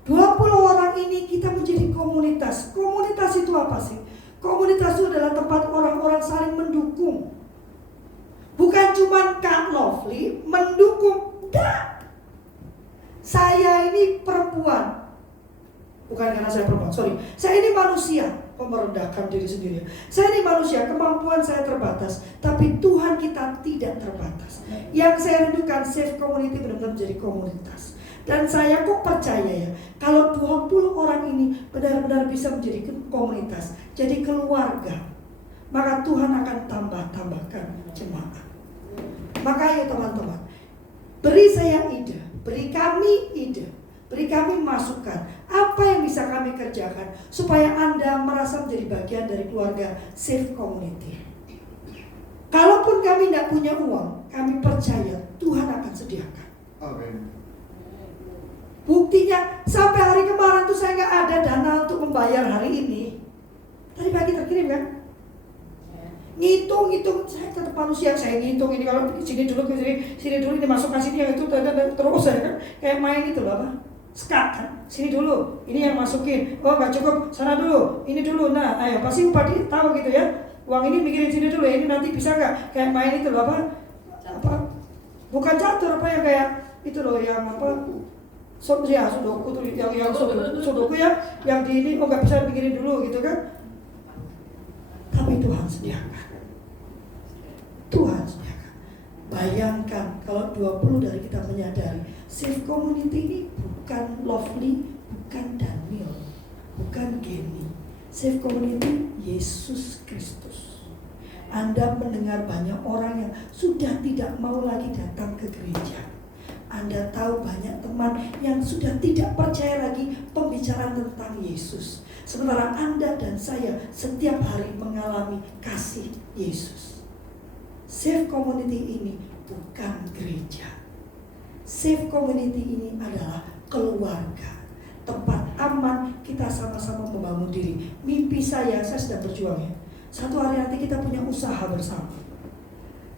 20 orang ini kita menjadi komunitas. Komunitas itu apa sih? Komunitas itu adalah tempat orang-orang saling mendukung. Bukan cuma Kak Lovely mendukung, enggak. Saya ini perempuan. Bukan karena saya perempuan, sorry. Saya ini manusia, merendahkan diri sendiri. Saya ini manusia, kemampuan saya terbatas, tapi Tuhan kita tidak terbatas. Yang saya rindukan, Safe Community benar-benar menjadi komunitas. Dan saya kok percaya ya, kalau 20 orang ini benar-benar bisa menjadi komunitas, jadi keluarga, maka Tuhan akan tambahkan jemaat. Maka ya teman-teman, beri saya ide, beri kami ide, beri kami masukan, apa yang bisa kami kerjakan supaya Anda merasa menjadi bagian dari keluarga Safe Community. Kalaupun kami tidak punya uang, kami percaya Tuhan akan sediakan. Amin. Buktinya sampai hari kemarin tuh saya nggak ada dana untuk membayar hari ini. Tadi pagi terkirim kan? Ngitung, saya tetap manusia, saya ngitung ini kalau sini dulu ke sini dulu, ini masuk ke sini, yang itu terus saya kan kayak main itu loh, apa? Skat kan? Sini dulu, ini yang masukin. Oh nggak cukup, sana dulu, ini dulu. Nah, ayo pasti Bupati tahu gitu ya. Uang ini mikirin sini dulu, ini nanti bisa nggak? Kayak main itu loh, apa? Bukan catur, apa yang kayak itu loh, yang apa? Sudoku tuh, yang sudoku ya, yang di ini, oh nggak bisa mikirin dulu gitu kan? Tapi Tuhan sediakan. Tuhan sediakan. Bayangkan kalau 20 dari kita menyadari Safe Community ini bukan Lovely, bukan Daniel, bukan Geni. Safe Community Yesus Kristus. Anda mendengar banyak orang yang sudah tidak mau lagi datang ke gereja. Anda tahu banyak teman yang sudah tidak percaya lagi pembicaraan tentang Yesus. Sementara Anda dan saya setiap hari mengalami kasih Yesus. Safe Community ini bukan gereja. Safe Community ini adalah keluarga. Tempat aman kita sama-sama membangun diri. Mimpi saya sedang berjuang ya. Satu hari nanti kita punya usaha bersama.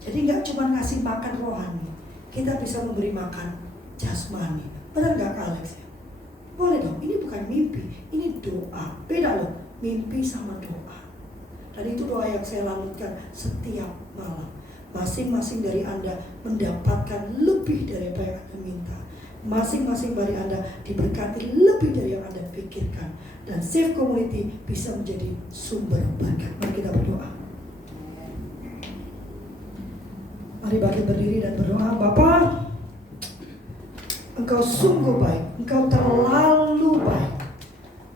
Jadi gak cuma ngasih makan rohani, kita bisa memberi makan jasmani. Benar gak Kak Alex? Boleh dong, ini bukan mimpi, ini doa. Beda loh, mimpi sama doa. Dan itu doa yang saya lanjutkan setiap malam. Masing-masing dari Anda mendapatkan lebih dari apa yang Anda minta. Masing-masing dari Anda diberkati lebih dari yang Anda pikirkan. Dan Safe Community bisa menjadi sumber berkat. Mari kita berdoa. Mari bangkit berdiri dan berdoa. Bapa, Engkau sungguh baik, Engkau terlalu baik.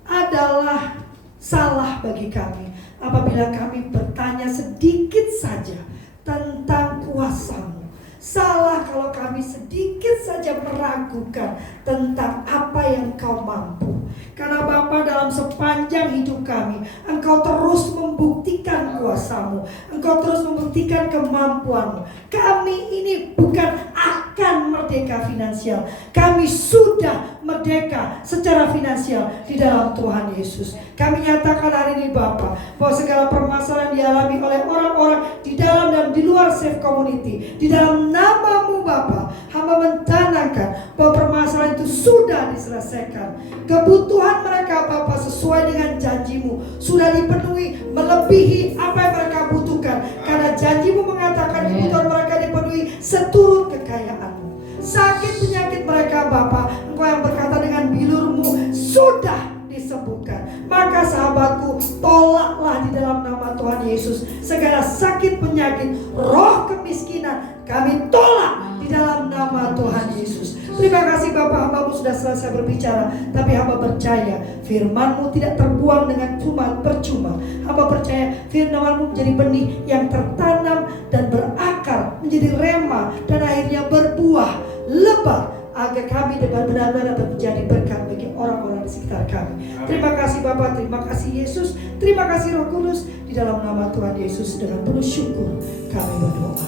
Adalah salah bagi kami apabila kami bertanya sedikit saja tentang kuasa-Mu, Salah kalau kami sedikit saja meragukan tentang apa yang Engkau mampu. Karena Bapa, dalam sepanjang hidup kami, Engkau terus membuktikan kuasa-Mu, Engkau terus membuktikan kemampuan-Mu. Kami ini bukan akan merdeka finansial, kami sudah merdeka secara finansial di dalam Tuhan Yesus. Kami nyatakan hari ini Bapa, bahwa segala permasalahan dialami oleh orang-orang di dalam dan di luar Safe Community, di dalam nama-Mu Bapa, hamba mencanangkan bahwa permasalahan itu sudah diselesaikan. Kebutuhan mereka Bapa sesuai dengan janji-Mu sudah dipenuhi, melebihi apa yang mereka butuhkan. Karena janji-Mu mengatakan kebutuhan mereka dipenuhi seturut kekayaan-Mu. Sakit penyakit mereka Bapa, Engkau yang berkata dengan bilur-Mu sudah disembuhkan. Maka sahabatku, tolaklah di dalam nama Tuhan Yesus segala sakit penyakit, roh kemiskinan, kami tolak di dalam nama Tuhan Yesus. Terima kasih Bapak, hamba-Mu sudah selesai berbicara, tapi hamba percaya firman-Mu tidak terbuang dengan percuma. Hamba percaya firman-Mu menjadi benih yang tertanam dan berakar, menjadi rema, dan akhirnya berbuah lebat, agar kami benar-benar dapat menjadi berkat bagi orang-orang di sekitar kami. Terima kasih Bapak, terima kasih Yesus, terima kasih Roh Kudus. Di dalam nama Tuhan Yesus dengan penuh syukur kami berdoa.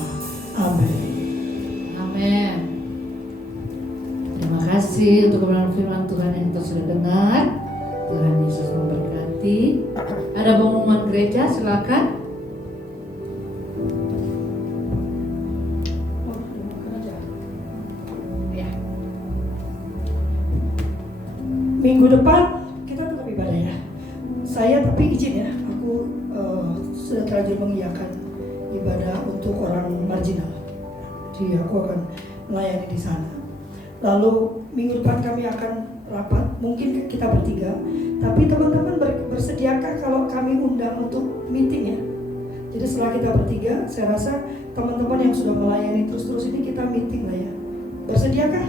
Amin. Amin. Terima kasih untuk kebenaran firman Tuhan yang kita sudah dengar. Tuhan Yesus memberkati. Ada pengumuman gereja, silakan. Ya. Minggu depan kita tetap ibadah ya. Saya tapi izin ya, aku sudah terlanjur mengiyakan ibadah untuk orang marginal. Jadi aku akan melayani di sana. Lalu minggu depan kami akan rapat, mungkin kita bertiga. Tapi teman-teman bersediakah kalau kami undang untuk meeting ya? Jadi setelah kita bertiga, saya rasa teman-teman yang sudah melayani terus-terus ini kita meeting lah ya. Bersediakah?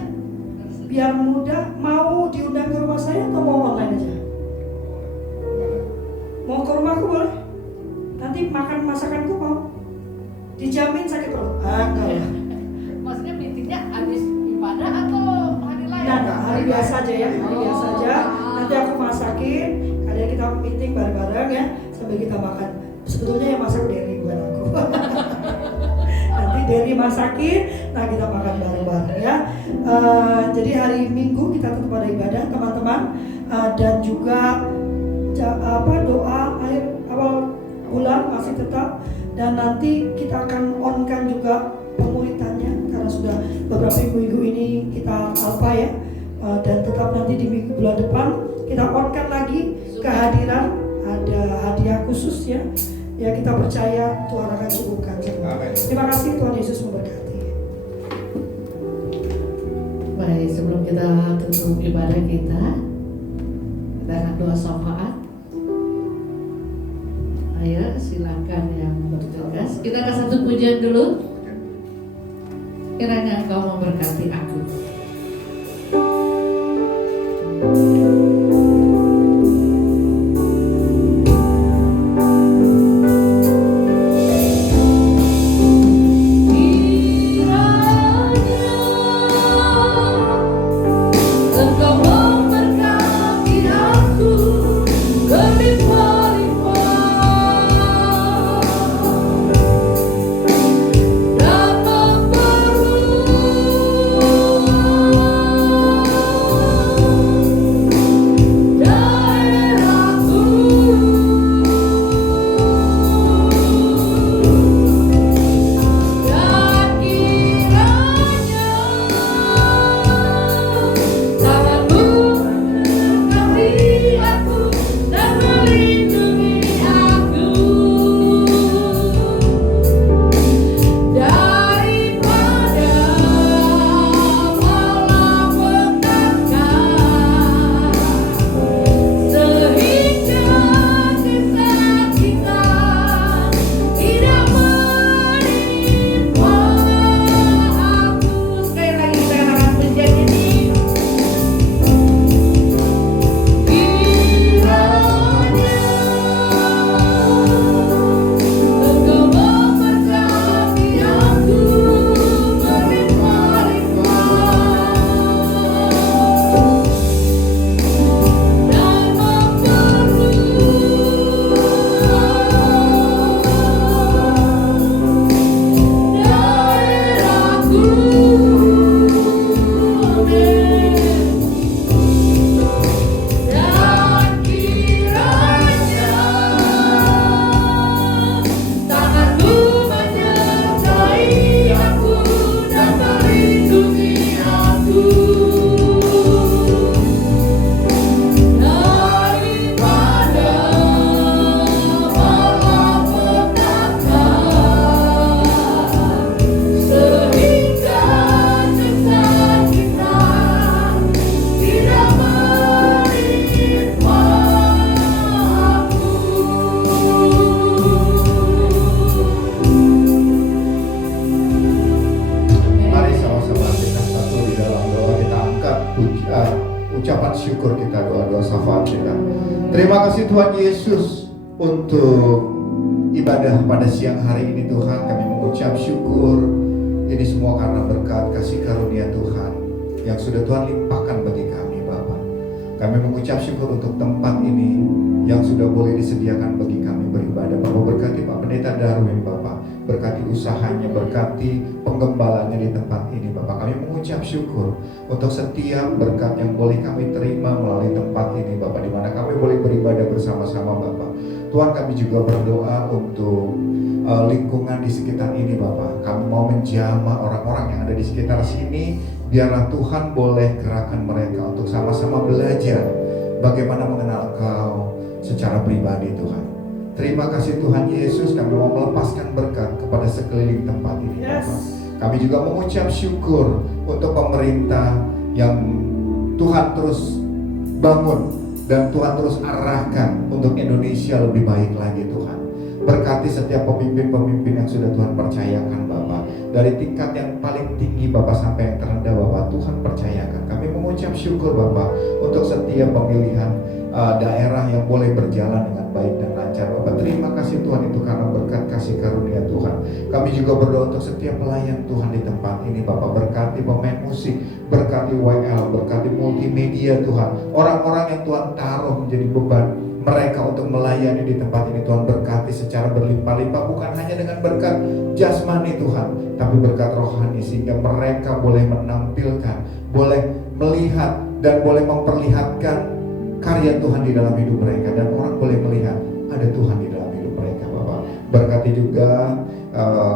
Biar mudah, mau diundang ke rumah saya atau mau online aja? Mau ke rumahku boleh? Nanti makan masakanku mau? Dijamin sakit perut? Enggak lah. Maksudnya meetingnya habis ibadah atau hari lain? Nah, hari biasa aja ya, hari biasa aja. Nanti aku masakin, kalian kita meeting bareng-bareng ya, sambil kita makan. Sebetulnya yang masak Derry bukan aku. Nanti Derry masakin, nah kita makan bareng-bareng ya. Jadi hari Minggu kita tetap ada ibadah teman-teman, dan juga doa akhir awal bulan masih tetap, dan nanti kita akan on-kan juga pemuritannya karena sudah beberapa minggu ini kita alfa ya, dan tetap nanti di bulan depan kita on-kan lagi kehadiran, ada hadiah khusus ya. Ya kita percaya Tuhan akan cukupkan. Terima kasih, Tuhan Yesus memberkati. Baik, sebelum kita tutup ibadah kita akan doa syafaat. Ayo silakan yang bertugas. Kita ke satu pujian dulu. Kiranya Engkau memberkati aku. Dan memperluas syukur kita, doa-doa syafaat kita. Terima kasih Tuhan Yesus untuk ibadah pada siang hari ini Tuhan. Kami mengucap syukur. Ini semua karena berkat kasih karunia Tuhan yang sudah Tuhan limpahkan bagi kami Bapa. Kami mengucap syukur untuk tempat ini yang sudah boleh disediakan bagi kami beribadah. Bapa, berkati Pak Pendeta Darwin Bapa, berkati usahanya, berkati penggembalanya di tempat ini Bapa. Kami mengucap syukur untuk setiap berkat yang boleh kami terima melalui tempat ini Bapa, di mana kami boleh beribadah bersama-sama Bapa. Tuhan, kami juga berdoa untuk lingkungan di sekitar ini Bapa. Kami mau menjamah orang-orang yang ada di sekitar sini. Biarlah Tuhan boleh gerakan mereka untuk sama-sama belajar bagaimana mengenal Engkau secara pribadi Tuhan. Terima kasih Tuhan Yesus, kami mau melepaskan berkat kepada sekeliling tempat ini Bapa. Kami juga mengucap syukur untuk pemerintah yang Tuhan terus bangun dan Tuhan terus arahkan untuk Indonesia lebih baik lagi Tuhan. Berkati setiap pemimpin-pemimpin yang sudah Tuhan percayakan Bapak, dari tingkat yang paling tinggi Bapak sampai yang terendah Bapak, Tuhan percayakan. Kami mengucap syukur Bapak untuk setiap pemilihan daerah yang boleh berjalan dengan baik dan lancar Bapak. Terima kasih Tuhan itu karena berkat kasih karunia Tuhan. Kami juga berdoa untuk setiap pelayan Tuhan di tempat ini Bapak. Berkati pemain musik, berkati WL, berkati multimedia Tuhan. Orang-orang yang Tuhan taruh menjadi beban mereka untuk melayani di tempat ini Tuhan, berkati secara berlimpah-limpah, bukan hanya dengan berkat jasmani Tuhan, tapi berkat rohani, sehingga mereka boleh menampilkan, boleh melihat dan boleh memperlihatkan karya Tuhan di dalam hidup mereka, dan orang boleh melihat ada Tuhan di dalam hidup mereka Bapak. Berkati juga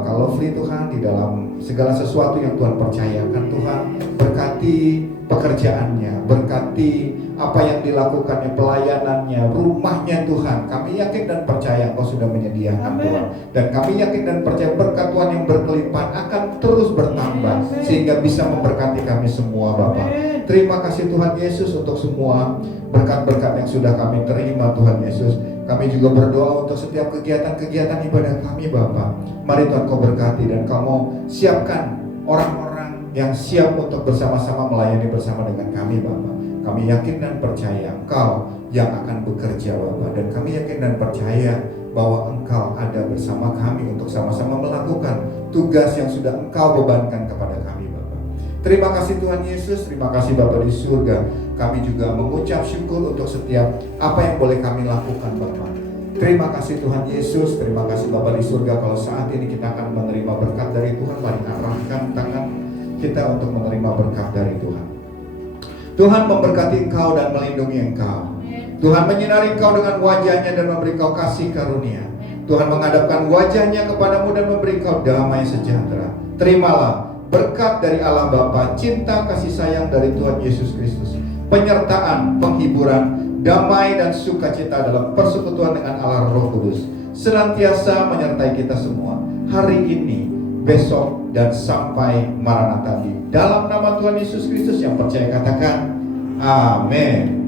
kalau free Tuhan di dalam segala sesuatu yang Tuhan percayakan Tuhan. Berkati pekerjaannya, berkati apa yang dilakukannya, pelayanannya, rumahnya Tuhan. Kami yakin dan percaya Engkau sudah menyediakan Tuhan. Dan kami yakin dan percaya berkat Tuhan yang berkelimpahan akan terus bertambah, sehingga bisa memberkati kami semua Bapak. Terima kasih Tuhan Yesus untuk semua berkat-berkat yang sudah kami terima Tuhan Yesus. Kami juga berdoa untuk setiap kegiatan-kegiatan ibadah kami Bapak. Mari Tuhan Kau berkati dan Kau mau siapkan orang-orang yang siap untuk bersama-sama melayani bersama dengan kami Bapak. Kami yakin dan percaya Engkau yang akan bekerja Bapak. Dan kami yakin dan percaya bahwa Engkau ada bersama kami untuk sama-sama melakukan tugas yang sudah Engkau bebankan kepada kami Bapak. Terima kasih Tuhan Yesus, terima kasih Bapak di surga. Kami juga mengucap syukur untuk setiap apa yang boleh kami lakukan Bapak. Terima kasih Tuhan Yesus, terima kasih Bapak di surga. Kalau saat ini kita akan menerima berkat dari Tuhan, mari arahkan tangan kita untuk menerima berkat dari Tuhan. Tuhan memberkati engkau dan melindungi engkau. Tuhan menyinari engkau dengan wajahnya dan memberi engkau kasih karunia. Tuhan menghadapkan wajahnya kepadamu dan memberi engkau damai sejahtera. Terimalah berkat dari Allah Bapa, cinta kasih sayang dari Tuhan Yesus Kristus, penyertaan, penghiburan, damai dan sukacita dalam persekutuan dengan Allah Roh Kudus senantiasa menyertai kita semua hari ini, besok, dan sampai Maranatha. Di dalam nama Tuhan Yesus Kristus yang percaya katakan amin.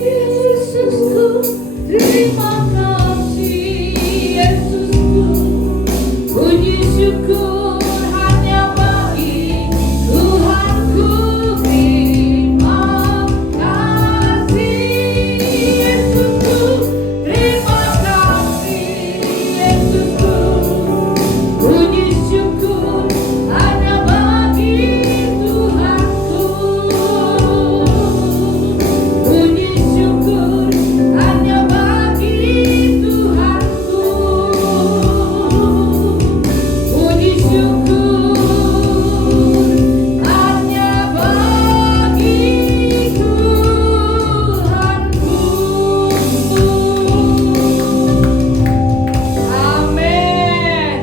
Yesusku, terima kasih Yesusku, puji syukur hanya bagi Tuhanku. Terima kasih Yesusku, terima kasih Yesusku, puji syukur hanya bagi Tuhanku. Puji syukur hanya bagi Tuhanku. Puji syukur hanya bagi Tuhanku. Amin.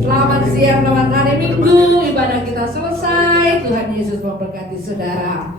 Selamat siang, selamat hari Minggu. Ibadah kita selesai. Tuhan Yesus memberkati saudara.